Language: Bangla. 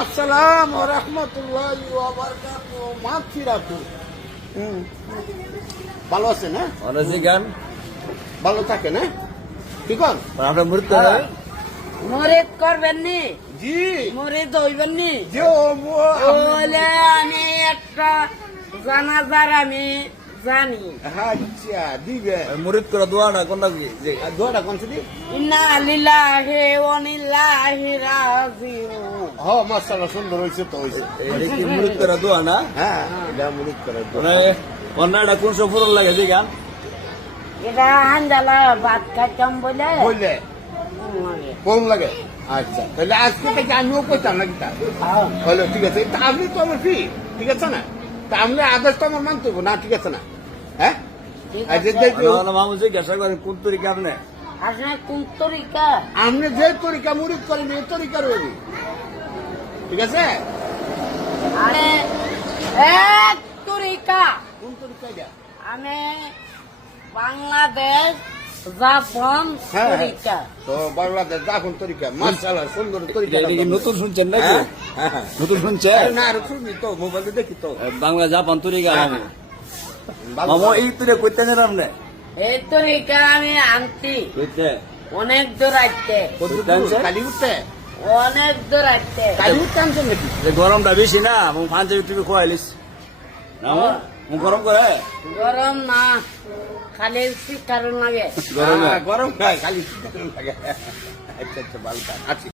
আসসালাম ওয়া রাহমাতুল্লাহি ওয়া বারাকাতুহু। মাগফিরাতুহ। ভালো আছেন? হ্যাঁ, অনেক গান ভালো থাকেন। হ্যাঁ, ঠিক আছে। আপনার মৃত্যু হয় মরিদ করবেন নি? জি মরিদ হইবেন নি? জি বলে আমি একটা জানাজার আমি জানি। আচ্ছা দিবে মুরিদ করে দোয়া না কোনটা কি যে দোয়াটা কোন দিদি? ইন্না লিল্লাহি ওয়া ইন্নাইহি রাজিউন। হ্যাঁ মাশাআল্লাহ, সুন্দর হয়েছে তো হয়েছে। এটা কি মুরিদ করে দোয়া না? হ্যাঁ, এটা মুরিদ করে দোয়া। মানে অন্যটা কোন সব ফুরন লাগে যে গান এটা হান্দালা ভাত খাইতাম বলে বললে লাগে। কোন লাগে? আচ্ছা, তাহলে আজকে থেকে আমিও কইতাম নাকি তা? হলো, ঠিক আছে। তা আপনি তো আমার ফি, ঠিক আছে না? তা আমি আদেশ তো আমার মানতে হবে না, ঠিক আছে না? হ্যাঁ, ঠিক আর যে আছে। দেখি- মামু জিজ্ঞাসা করেন কোন তরিকা আপনি আসলে কোন তরিকা? আপনি যে তরিকা মুরিদ করেন এই তরিকা রয়েছে, ঠিক আছে? আরে এক তরিকা। কোন তরিকা এটা? আমি বাংলাদেশ জাপান হ্যাঁ, তরিকা। তো বাংলাদেশ এখন তরিকা মাশাআল্লাহ, সুন্দর তরিকা। এটা কি নতুন শুনছেন নাকি হ্যাঁ, হ্যাঁ। নতুন শুনছেন আরে না, আর শুনি তো, মোবাইলে দেখি তো। বাংলা জাপান তরিকা হ্যাঁ, আমি ভালো। মামু এই তুই কইতে নেন আপনি এই তরিকা আমি আনতি কইতে অনেক দূর আইতে, কত দূর? জানছে? কালি উঠতে? অনেক দূর আইতে। কালি উঠতে আনছেন নাকি? যে গরমটা বেশি না মু পাঞ্জাবি টুপি খোয়াইলিস না মু গরম করে গরম না, খালি শীত লাগে। গরমে গরম খায়, খালি লাগে। আচ্ছা আচ্ছা, ভালো কাজ। আচ্ছা।